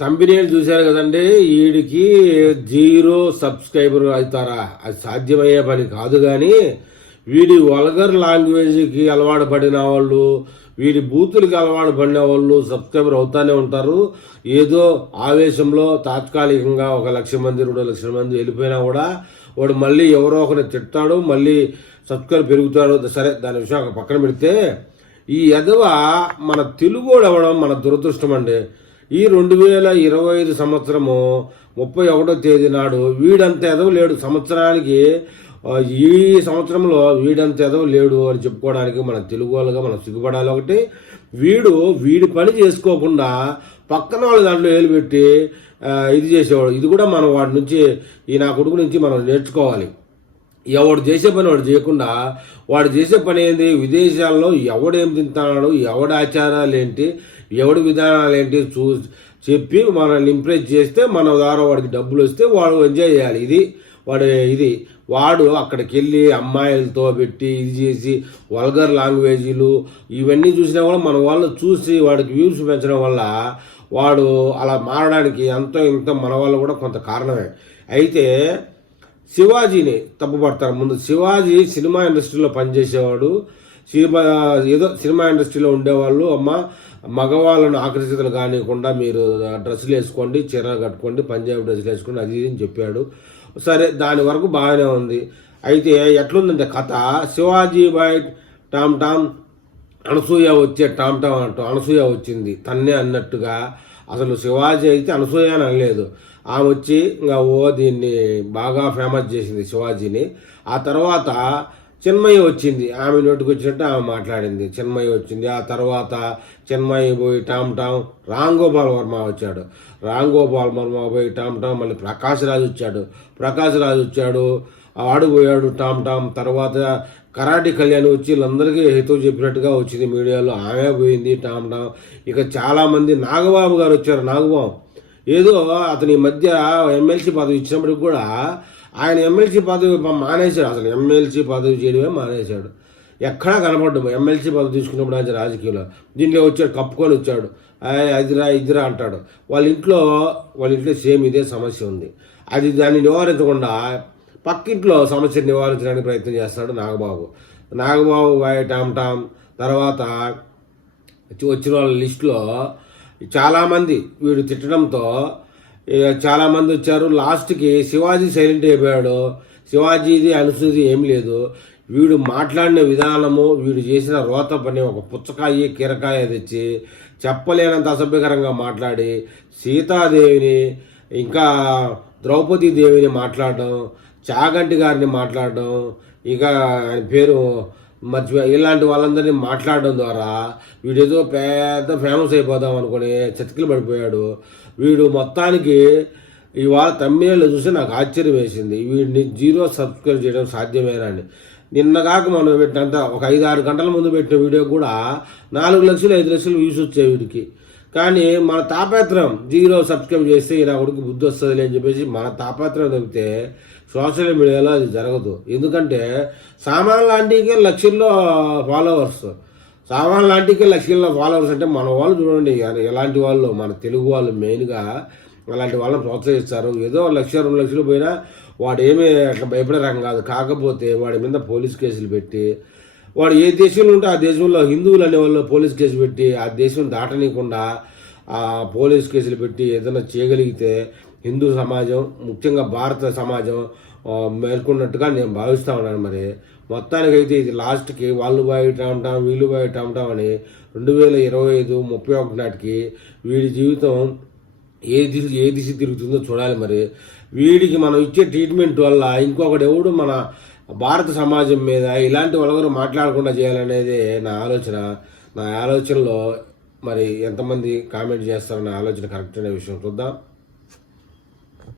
తంబినేలు చూశారు కదండి. వీడికి 0 సబ్స్క్రైబర్ అవుతారా? అది సాధ్యమయ్యే పని కాదు. కానీ వీడి వల్గర్ లాంగ్వేజ్కి అలవాటు పడిన వాళ్ళు, వీడి బూతులకి అలవాటు పడిన వాళ్ళు సబ్స్క్రైబర్ అవుతానే ఉంటారు. ఏదో ఆవేశంలో తాత్కాలికంగా 1,00,000 మంది 2,00,000 మంది వెళ్ళిపోయినా కూడా వాడు మళ్ళీ ఎవరో ఒకరిని తిడతాడు, మళ్ళీ సబ్స్క్రైబర్ పెరుగుతాడు. సరే, దాని విషయం పక్కన పెడితే ఈ ఎదవ మన తెలుగోడు అవ్వడం మన దురదృష్టం అండి. ఈ 2025 సంవత్సరము 31వ తేదీ నాడు వీడంత ఎదవ లేడు. సంవత్సరానికి ఈ సంవత్సరంలో వీడంత ఎదవ లేడు అని చెప్పుకోవడానికి మన తెలుగు వాళ్ళుగా మనం సిగ్గుపడాలి. ఒకటి, వీడి పని చేసుకోకుండా పక్కన వాళ్ళ దాంట్లో ఏలు పెట్టి ఇది చేసేవాడు. ఇది కూడా మనం వాడి నుంచి, నా కొడుకు నుంచి మనం నేర్చుకోవాలి. ఎవడు చేసే పని వాడు చేయకుండా, వాడు చేసే పని ఏంది, విదేశాల్లో ఎవడేం తింటున్నాడు, ఎవడి ఆచారాలు ఏంటి, ఎవడి విధానాలు ఏంటి చెప్పి మనల్ని ఇంప్రెస్ చేస్తే మన ద్వారా వాడికి డబ్బులు వస్తే వాడు ఎంజాయ్ చేయాలి. వాడు అక్కడికి వెళ్ళి అమ్మాయిలతో పెట్టి ఇది చేసి వల్గర్ లాంగ్వేజీలు ఇవన్నీ చూసినా కూడా మన వాళ్ళు చూసి వాడికి వ్యూస్ పెంచడం వల్ల వాడు అలా మారడానికి ఎంతో ఇంత మన వాళ్ళు కూడా కొంత కారణమే. అయితే శివాజీని తప్పుపడతారు. ముందు శివాజీ సినిమా ఇండస్ట్రీలో పనిచేసేవాడు. సినిమా ఇండస్ట్రీలో ఉండేవాళ్ళు మగవాళ్ళను ఆకర్షితులు కానివ్వకుండా మీరు డ్రెస్సులు వేసుకోండి, చీరలు కట్టుకోండి, పంజాబీ డ్రెస్సులు వేసుకోండి, అది అని చెప్పాడు. సరే, దాని వరకు బాగానే ఉంది. అయితే ఎట్లుందంటే కథ, శివాజీ బాయ్ టామ్ అనసూయ వచ్చే టామ్ అంటూ అనసూయ వచ్చింది తన్నే అన్నట్టుగా. అసలు శివాజీ అయితే అనసూయ అని అనలేదు. ఆమె వచ్చి ఇంకా దీన్ని బాగా ఫేమస్ చేసింది శివాజీని. ఆ తర్వాత చిన్మయి వచ్చింది. ఆమె నోటికి వచ్చినట్టు ఆమె మాట్లాడింది. చిన్మయి వచ్చింది. ఆ తర్వాత చిన్మయి పోయి టామ్ రామ్ గోపాల్ వర్మ వచ్చాడు. రామ్ గోపాల్ వర్మ పోయి టామ్ మళ్ళీ ప్రకాష్ రాజ్ వచ్చాడు. ఆడు పోయాడు టామ్. తర్వాత కరాటి కళ్యాణ్ వచ్చి వీళ్ళందరికీ హితవు చెప్పినట్టుగా వచ్చింది మీడియాలో. ఆమె పోయింది టామ్. ఇక చాలామంది నాగబాబు గారు వచ్చారు. నాగబాబు ఏదో అతని మధ్య ఎమ్మెల్సీ పదవి ఇచ్చినప్పటికి కూడా ఆయన ఎమ్మెల్సీ పదవి మానేశాడు. అసలు ఎమ్మెల్సీ పదవి చేయడమే మానేశాడు. ఎక్కడా కనపడ్డాము. ఎమ్మెల్సీ పదవి తీసుకున్నప్పుడు ఆయన రాజకీయంలో దీంట్లో వచ్చాడు, కప్పుకొని వచ్చాడు. ఇదిరా అంటాడు. వాళ్ళ ఇంట్లో సేమ్ ఇదే సమస్య ఉంది. దాన్ని నివారించకుండా పక్కింట్లో సమస్యను నివారించడానికి ప్రయత్నం చేస్తాడు నాగబాబు బాయ్ టామ్. తర్వాత వచ్చిన వాళ్ళ లిస్టులో చాలామంది వీడు తిట్టడంతో చాలామంది వచ్చారు. లాస్ట్కి శివాజీ సైలెంట్ అయిపోయాడు. శివాజీది అనుసూది ఏం లేదు. వీడు మాట్లాడిన విధానము, వీడు చేసిన రోత పని ఒక పుచ్చకాయ కీరకాయ తెచ్చి చెప్పలేనంత అసభ్యకరంగా మాట్లాడి సీతాదేవిని ఇంకా ద్రౌపదీదేవిని మాట్లాడడం, చాగంటి గారిని మాట్లాడడం, ఇంకా ఆయన పేరు ఇలాంటి వాళ్ళందరినీ మాట్లాడడం ద్వారా వీడేదో పెద్ద ఫేమస్ అయిపోదాం అనుకుని చతికిలు పడిపోయాడు. వీడు మొత్తానికి ఇవాళ తమిళలో చూసి నాకు ఆశ్చర్యం వేసింది. వీడిని 0 సబ్స్క్రైబ్ చేయడం సాధ్యమేనా అని. నిన్నగాక మనం పెట్టినంత ఒక 5-6 గంటల ముందు పెట్టిన వీడియో కూడా 4 లక్షలు 5 లక్షలు వ్యూస్ వచ్చాయి వీడికి. కానీ మన తాపత్రం 0 సబ్స్క్రైబ్ చేస్తే నా కొడుకు బుద్ధి వస్తుంది అని చెప్పేసి మన తాపత్రం తప్పితే సోషల్ మీడియాలో అది జరగదు. ఎందుకంటే సామాన్ లాంటికే లక్షల్లో ఫాలోవర్స్ అంటే మన వాళ్ళు చూడండి ఎలాంటి వాళ్ళు, మన తెలుగు వాళ్ళు మెయిన్గా అలాంటి వాళ్ళని ప్రోత్సహిస్తారు. ఏదో 1,00,000 2 లక్షలు పోయినా వాడు ఏమీ అట్లా భయపడే రకం కాదు. కాకపోతే వాడి మీద పోలీస్ కేసులు పెట్టి, వాడు ఏ దేశంలో ఉంటే ఆ దేశంలో హిందువులు అనే వాళ్ళు పోలీస్ కేసు పెట్టి ఆ దేశం దాటనీయకుండా ఆ పోలీస్ కేసులు పెట్టి ఏదైనా చేయగలిగితే హిందూ సమాజం, ముఖ్యంగా భారత సమాజం మేల్కొన్నట్టుగా నేను భావిస్తూ ఉన్నాను. మరి మొత్తానికైతే ఇది లాస్ట్కి వాళ్ళు బాయ్ టామ్ వీళ్ళు బాయ్ టామ్ అని 2025 31 నాటికి వీడి జీవితం ఏ దిశ తిరుగుతుందో చూడాలి. మరి వీడికి మనం ఇచ్చే ట్రీట్మెంట్ వల్ల ఇంకొకటి ఎవడు మన భారత సమాజం మీద ఇలాంటి వాళ్ళందరూ మాట్లాడకుండా చేయాలనేది నా ఆలోచనలో మరి ఎంతమంది కామెంట్ చేస్తారన్న ఆలోచన కరెక్ట్ అనే విషయం చూద్దాం.